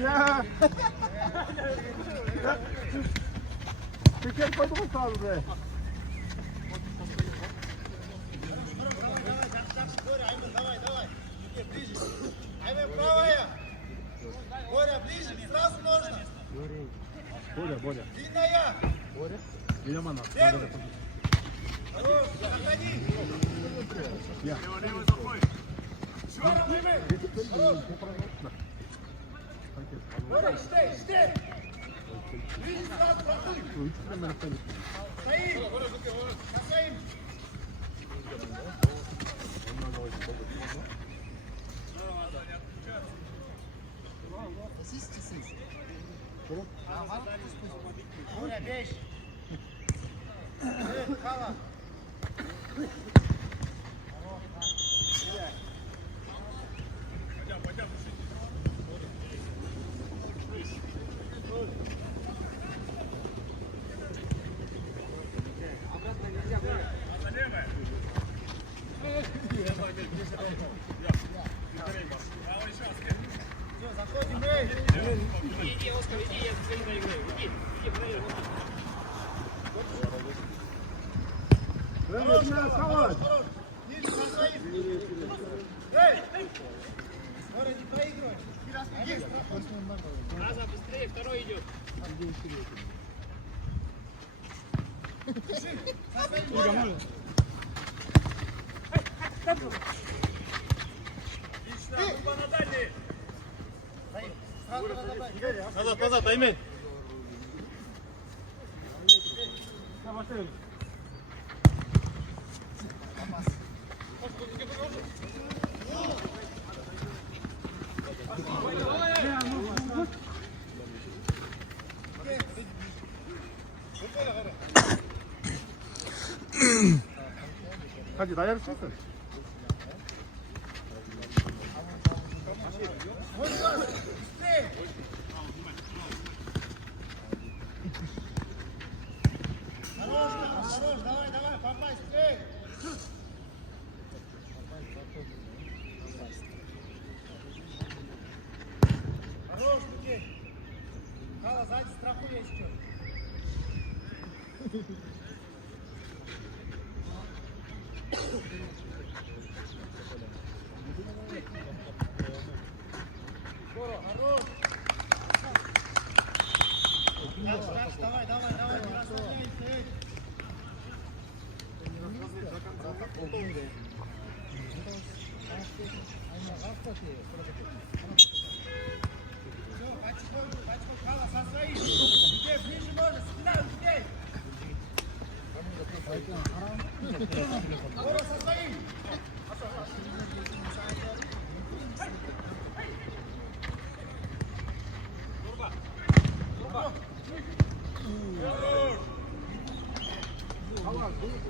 Ya. Teker koydum sağ be. Боря. Длинная. Боря. Лемонад. Отходи. Я. Боря, стой. Видишь, сразу проходи. Стоим. Стоим. Боря, бей. Хава. Заходим, иди, Оскар, иди, я за своим заиграю. Иди, Хорош. Ниже, на своим. Эй! Боря, не проигрывай. Раза, быстрее, второй идет. Назад, Аймин. Hadi dayarsın. Хорош, давай, попасть, эй! Хорош, людей! Кала, сзади страху есть что? Хорош! Давай, не расслабляйся, эй! Все, потихоньку, Кала, со своим! Людей, ближе можно, спина, людей! Боря, со своим! Давай, эй!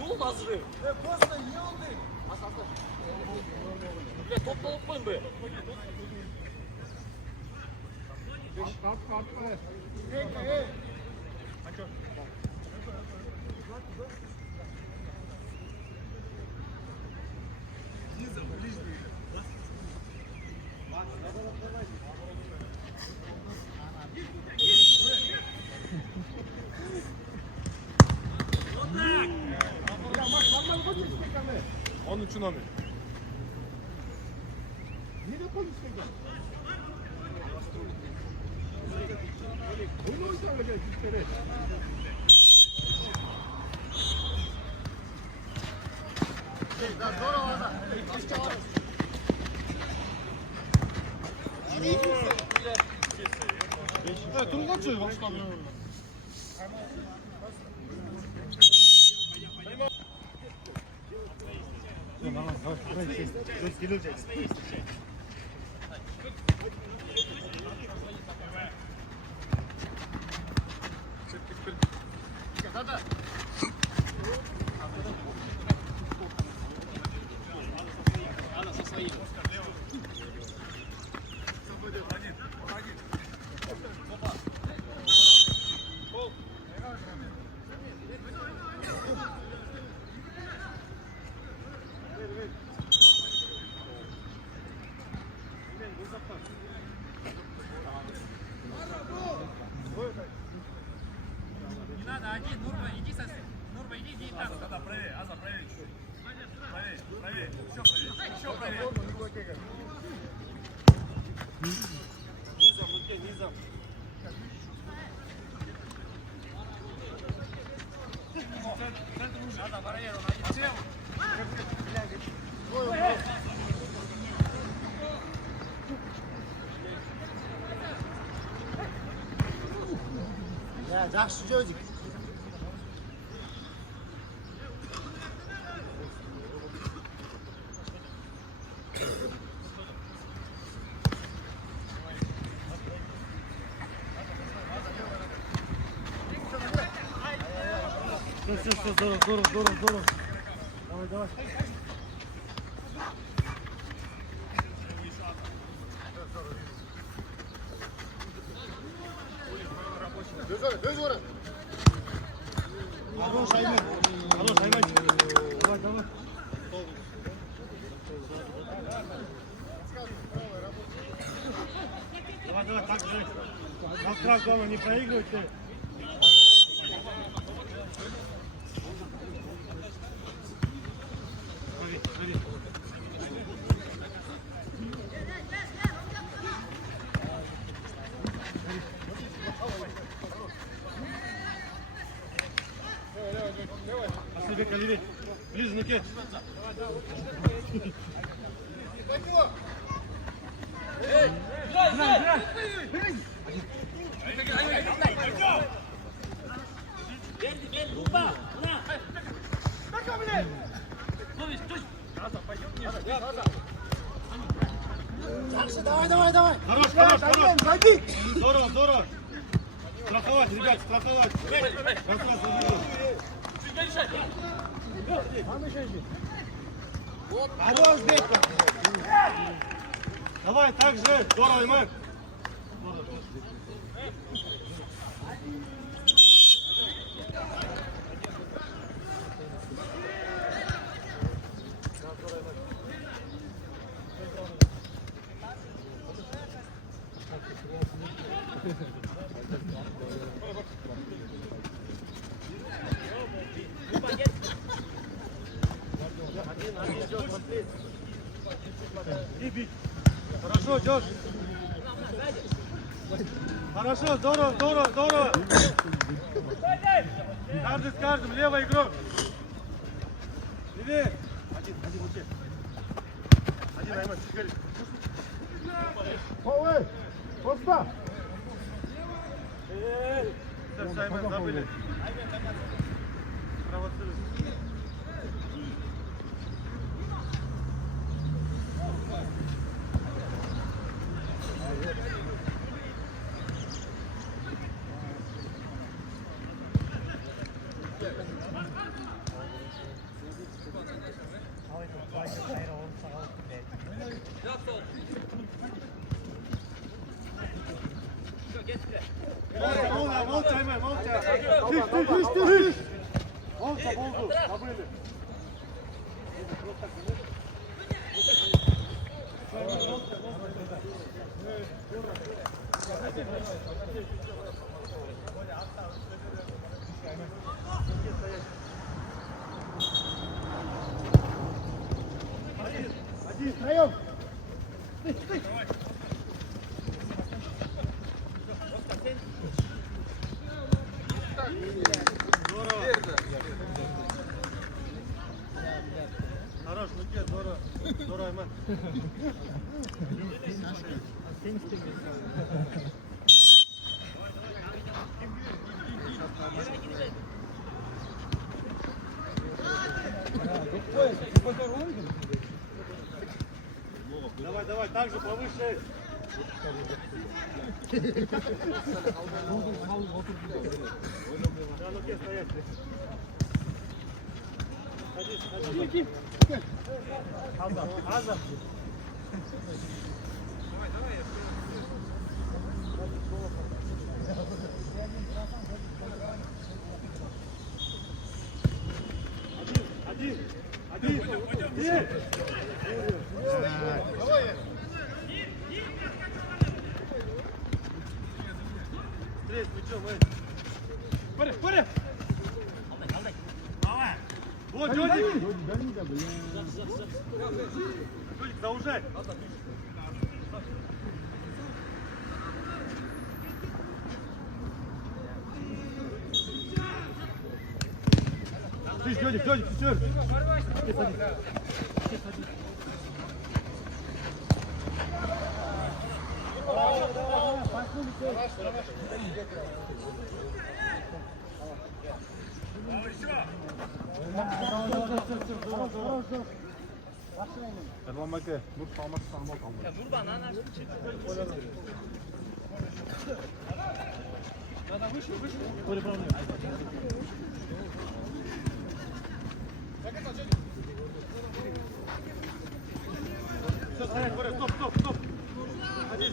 Yol hazırı. Просто не oldu. Topla unutmayın be. Эй! Onun için abi. Niye konuşuyorsun? Bunu oynayacak işte. Да, здорово, да. 들어갔죠 이거 하면. Не надо, один, Нурба, иди со... Нурба, иди, иди там. Да, правее, Аза, правее чуть-чуть. Правее, правее, еще правее. Низом, Луке, низом. Аза, правее, он один целый. Ya, жақсы жөдік. Все, здорово. Давай. Дөз орын. Хорош, Аймен. Давай. Давай, так же. На страх дома не проигрывайте. Калири, ближе, Никит. Жақсы, давай. Хорош. Забей. Здорово. Страховать, ребят, страховать. Хорош, Бека. Давай, так же. Здорово, Аймен. Хорошо, идешь. Хорошо, здорово. Каждый с каждым, левый игрок. Левее. Один, Айман, чуть-чуть. Ой, поста. Все, Айман, забыли. Провоцируй. Молча, Айман, молча. Тыш. Молча, болды. Забыли. Один, Втроем. Здорово, man. Давай, давай, так же повыше. На ноге стоять. Садись. Аза. Один. Есть. Стрель, плечом, Поряд. Давай. Вот, Джоди. Джоди, заужай. Слышь, Джоди, все. Erdoğan Bakı, Nur Salmak Salmak aldı. Ya buradan ana Böyle problem yok. Стоп. Один.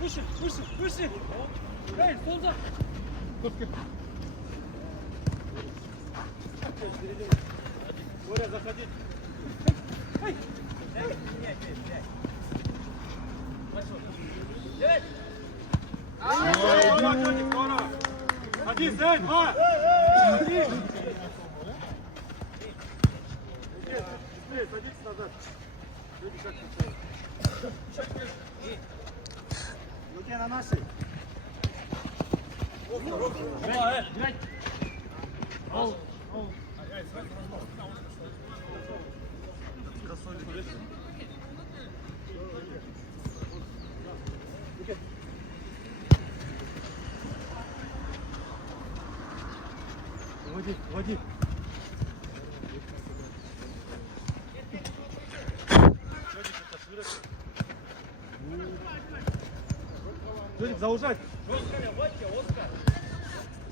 Выше. Эй, солнце. Боря, заходи. Один, дай, два. Садись назад. Люди как руки на нашей. Води. Жодик, заужать.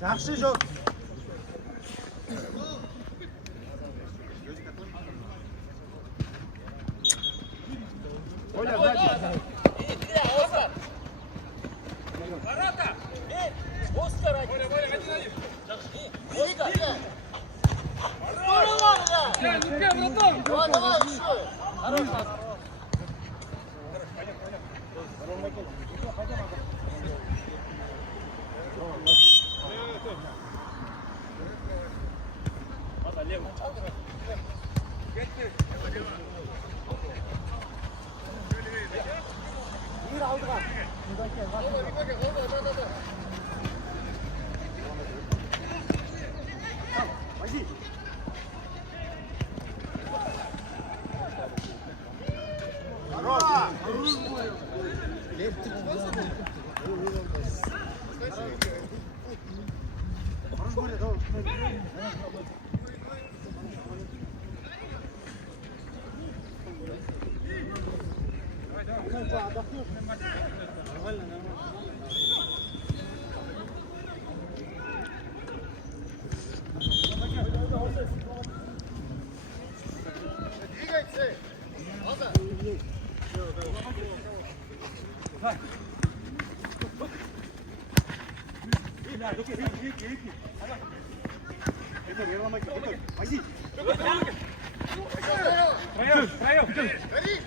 Жақсы жоқ. Оля, сзади. Оскар! Ворота! Оскар! Боря, один. Давай, еще. Хорош. Води. Двигайся. Втроем! Гори.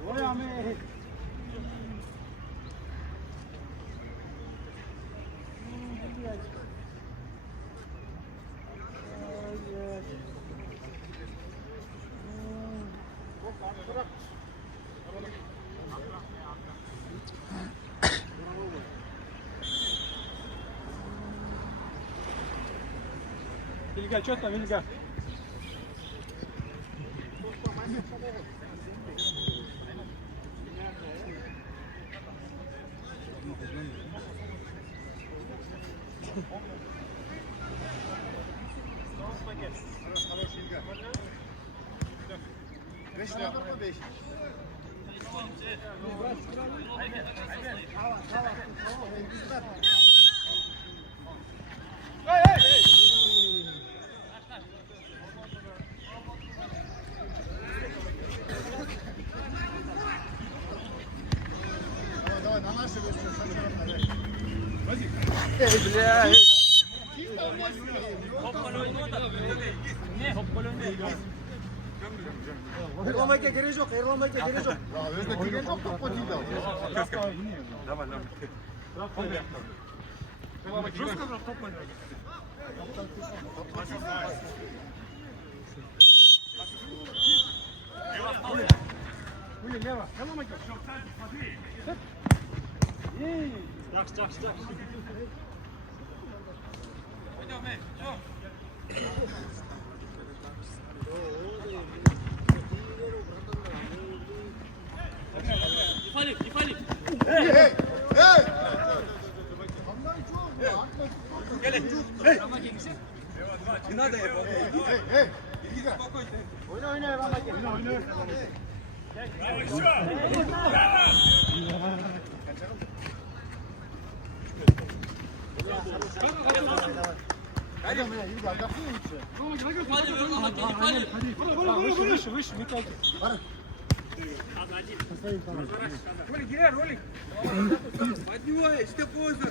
Koyame. Илья, что там, Илья? Давай, на наши вышли. Erlamayka gerek yok, erlamayka gerek yok. Ya öyle güven yok top değil de. Давай, давай. Жестко же топ Лево. Hello, Michael. Hey! Hey! Hey! Oyna oyna erlamayka. Выше, выше, Михаил. Ролик. Поднимайся, ты позже.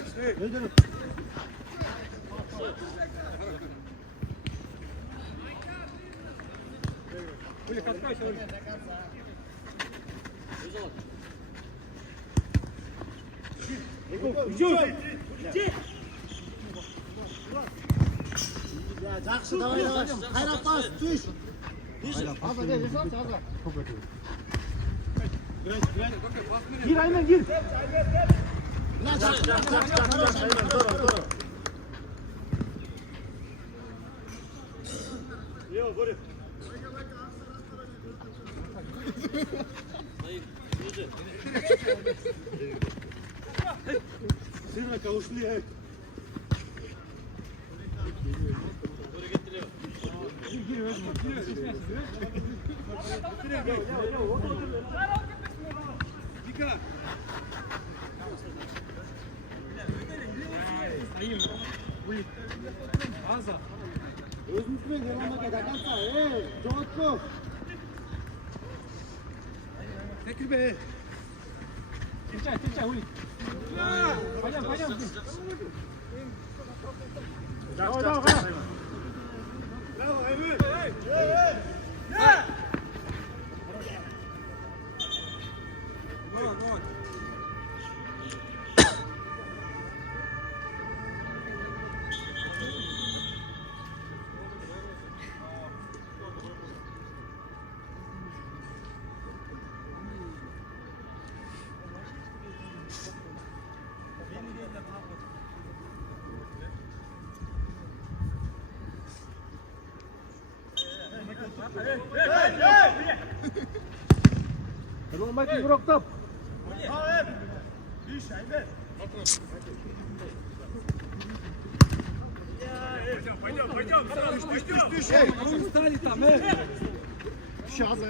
Улик, откройся, Улик. Жақсы, давай, давай. Қайрат бас, түш. Аза, де, жасап, аза. Gir aynen gir. Мына жақсы, хороший. Здорово. Лево, Борис. Сырка ушли. Аза. Өзімізбен ерламайка до конца. Жоғалтқы. Закрепи. Встречай, Улик. Пойдем. Давай. Erlamayka игрок топ. Пойдем. Встали там, Түш, аза,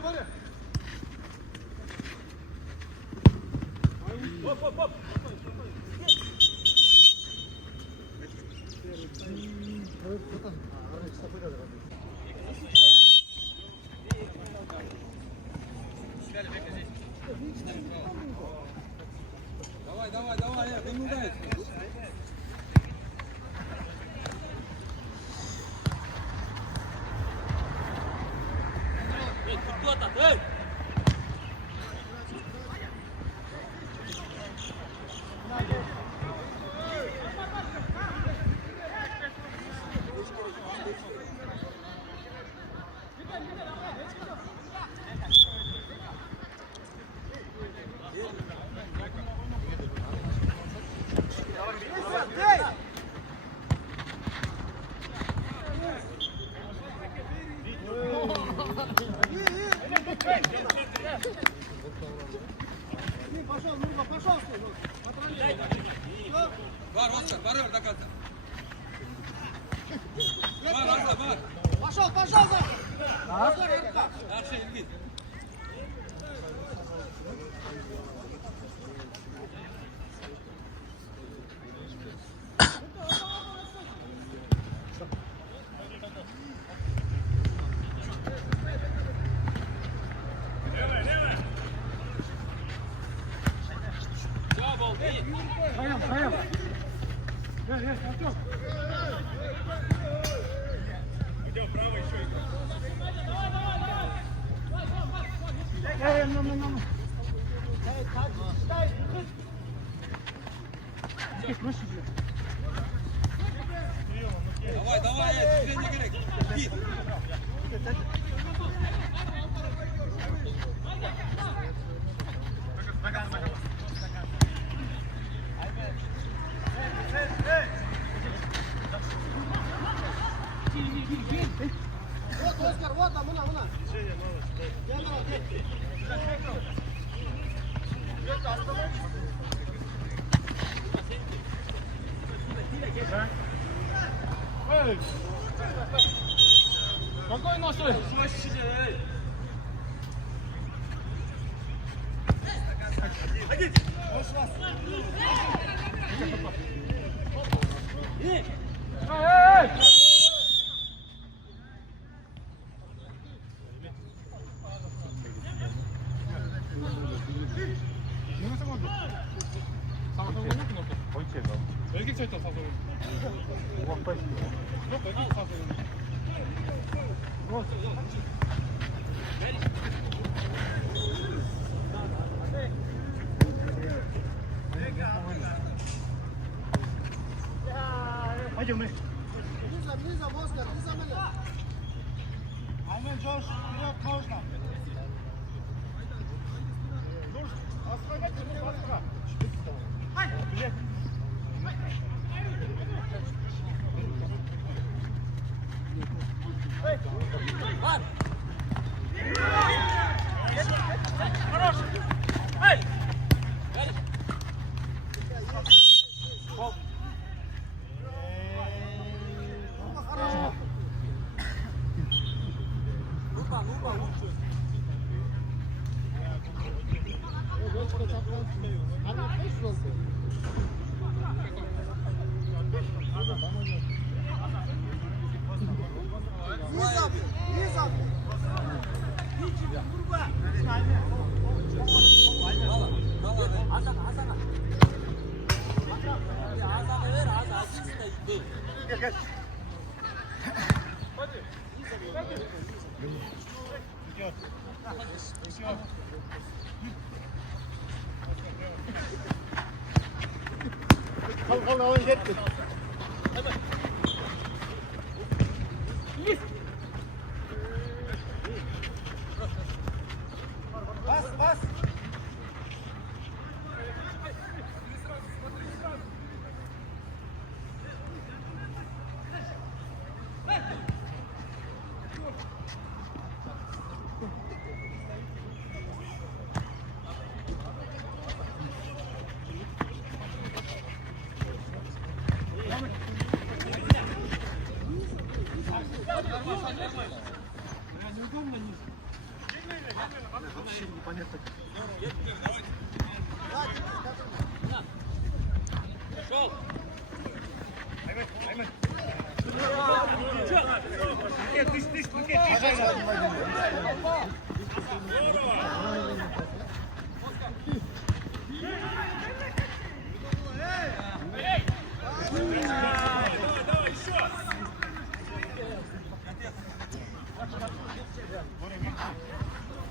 Боря. Оп. Пошел, Нурба, пошел. Var Oskar, var orada kaldı. Var. Пошел, пошел. Her şey ilginç. Hayır. Gel, Артем. Идем вправо еще. Давай, движение gerek. Git. Вот, Оскар, вот, мына. Какой носой? Эй! Erkek çaytan sağ Пойдем мы. Низом, Оскар, низом. Aynen Josh, вперед можно. Низом. Gel. Kal alın gittin. Bas.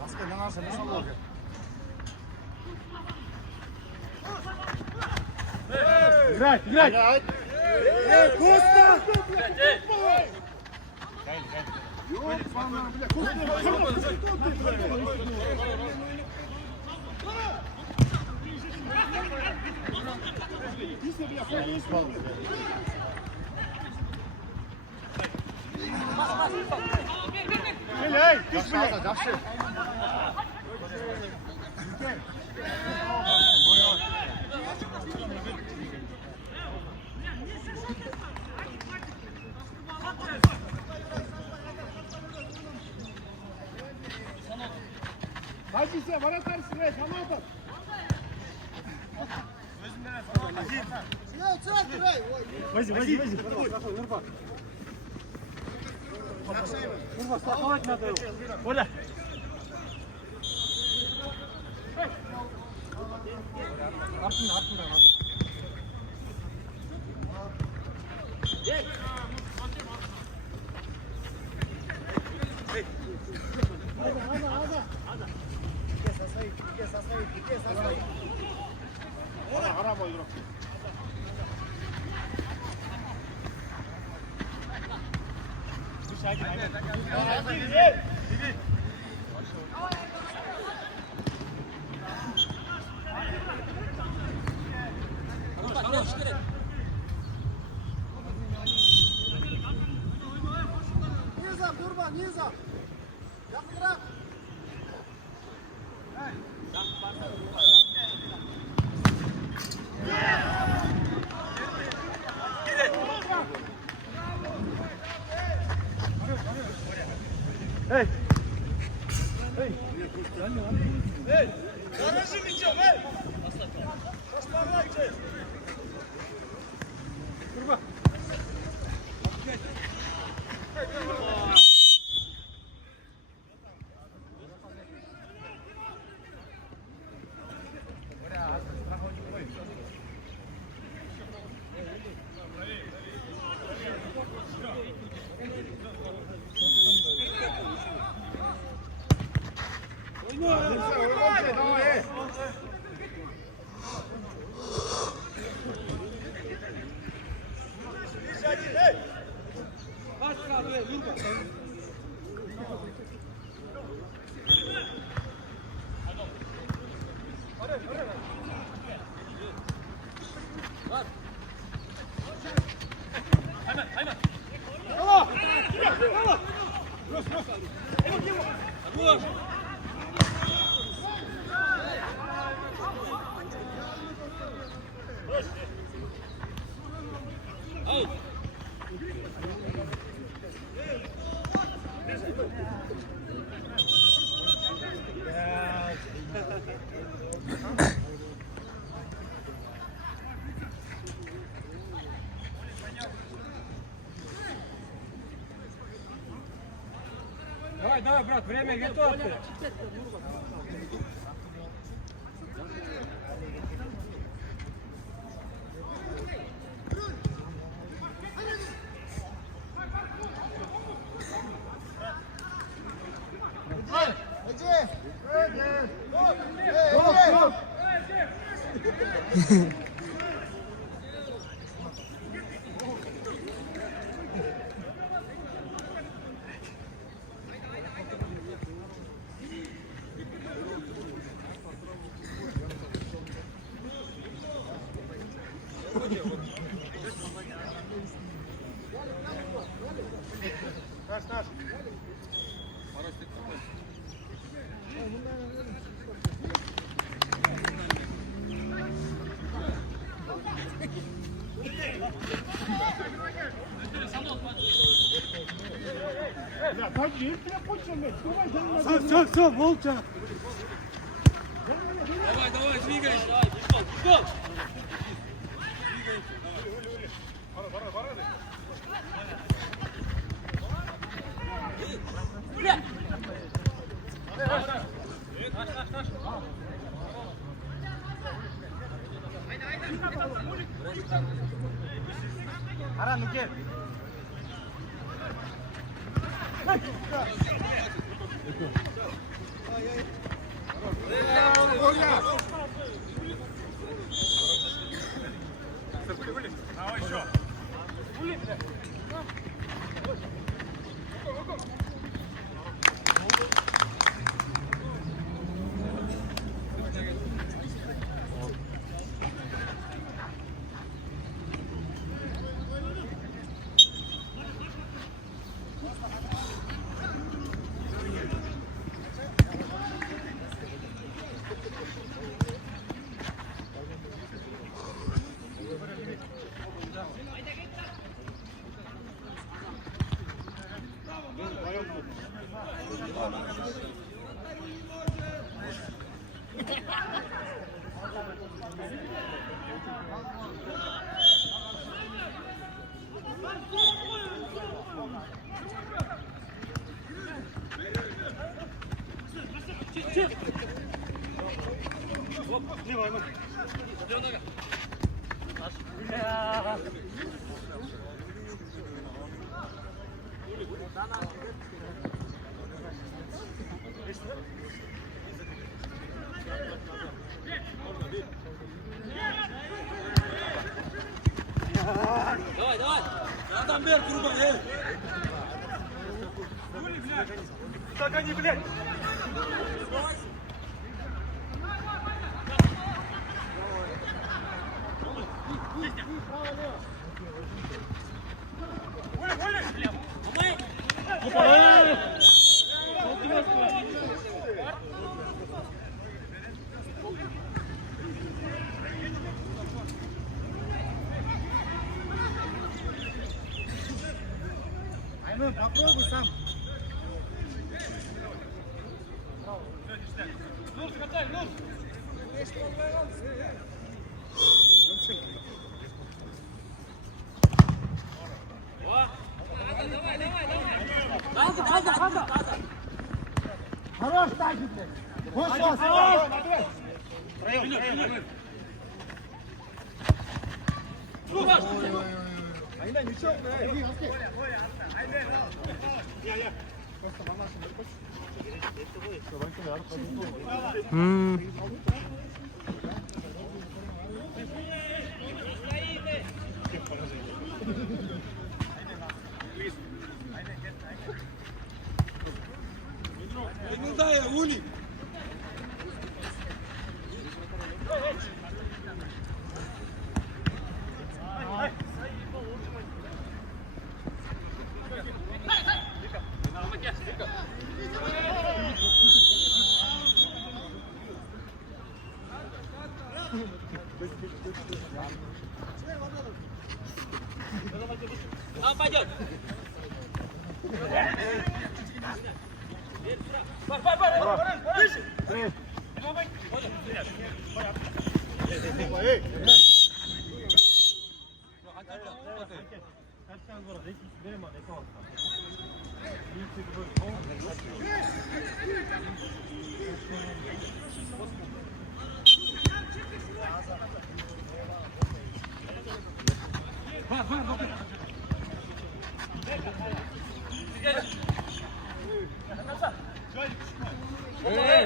Аска, на наша, не залога. Играть, играть! Коста! Ёпана, бля, Коста! Эй, ты ж, блядь! Позиция, вратарь стрелять, Хаматов! Вози, вози, вози. Урва, страховать надо его. Оля. Nizam, Durban, Nizam. Yakındırak. Эй! Давай, давай, брат, время готово. Ya bak herifine koşuyorum ben. Все, все, молча. Давай, давай, двигаемся. Aran gel. Давай еще. Давай, давай. Там бер, грубо, Так они, блядь! Айман, попробуй сам. Нур, скатай, Нур! Хорош, так, блядь. Вот, вот. 아니다, 유치원. 여기 갈게. 야야. Не дай, Ули. А, пойдет.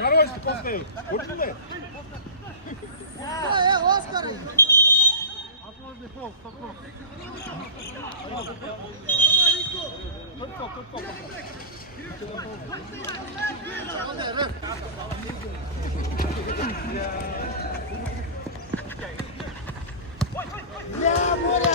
할아버지 버스네요. 어딘데? Оскар! Я море!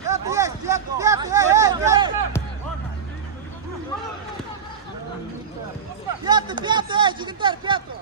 Пятый есть, пятый, пятый, пятый, секретарь, пятый.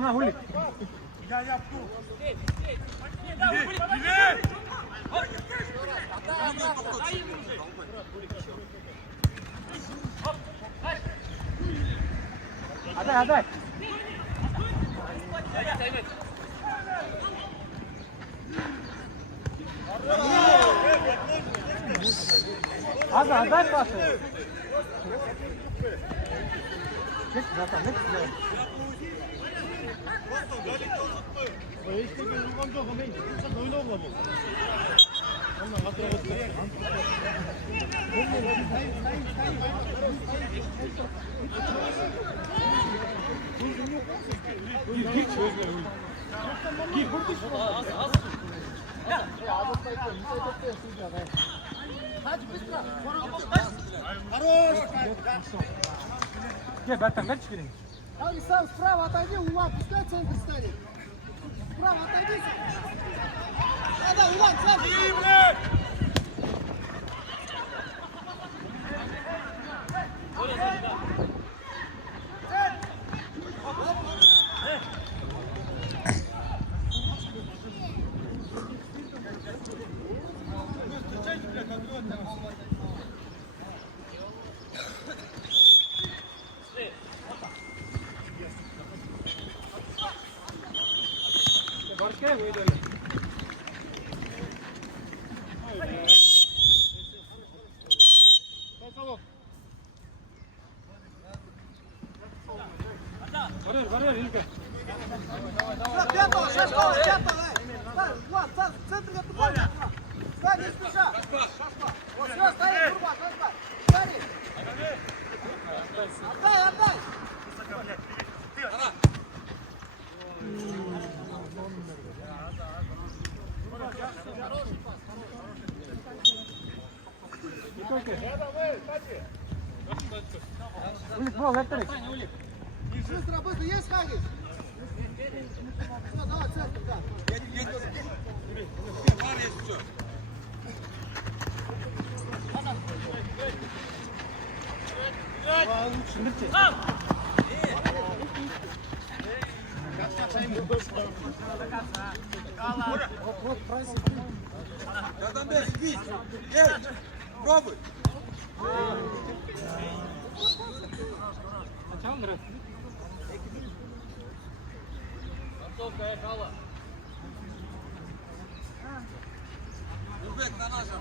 На, Улик. Отдай. Отдай пасы. Братан, дай четыре. Сам справа отойди, Улан, пускай центр станет. Справа отойди. Да, Улан, сам. Варвар, Илька. Пятого, шестого, пятого. Влад, в центре не тупой. Стань, не спеша. Вот все, стоит, Курбан, стоит. Отдай. Улик, бол, это Быстро, есть Хагис? Все, давай, центр, да. Радамбек, иди! Эй, пробуй! Сначала нравится. Готовка, Кала. Nurbek, na naša.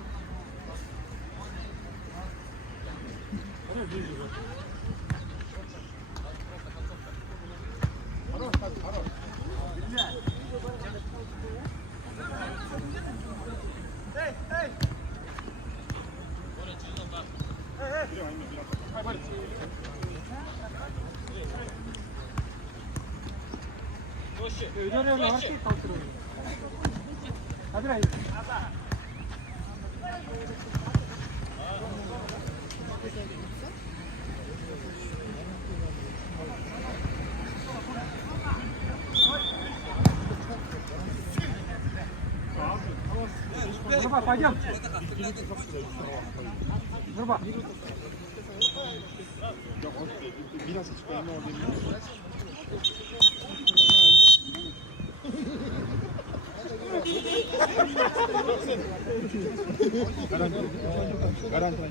Хорош, хорош. Ej, ej! Нурба, пойдем. Нурба. Biraz Гарантия.